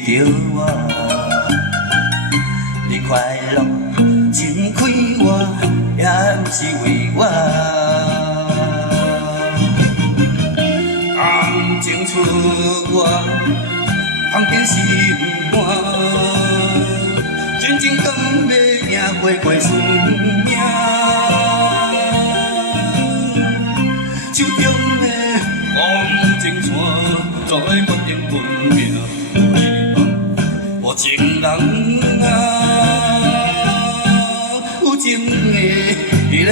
着我，你快乐真开我，也毋是为我。感情出我，放进心肝，真情敢要赢过算命。手中的红情线，怎会决定运命？无情人啊，有情的伫咧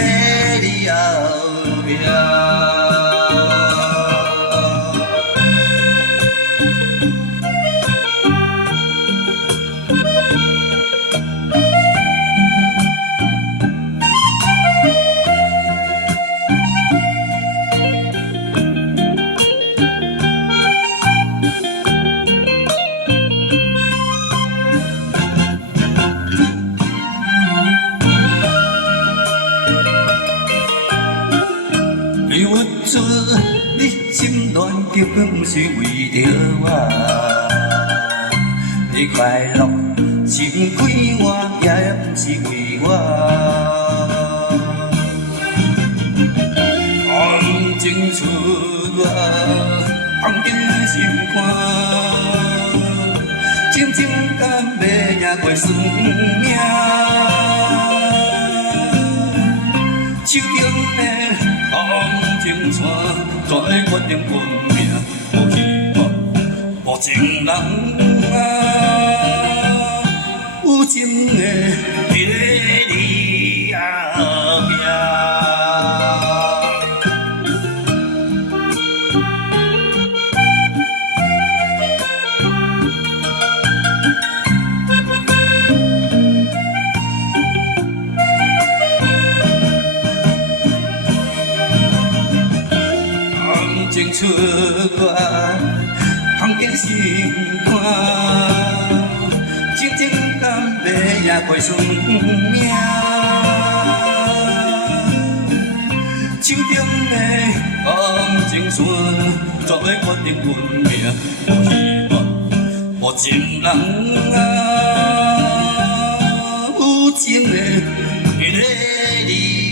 你后壁。你付出，你心乱就不是为着我。你快乐，心开我，也不是为我。感情出我，放进心肝，真情敢要赢过算命。手中的红情线，怎会决定运命？无希望，无情人啊，有情的伫咧你后壁。情出我，放进心肝，真情敢要赢过算命。手中的红情线，怎会决定运命？无希望，无情人啊，有情的伫咧你。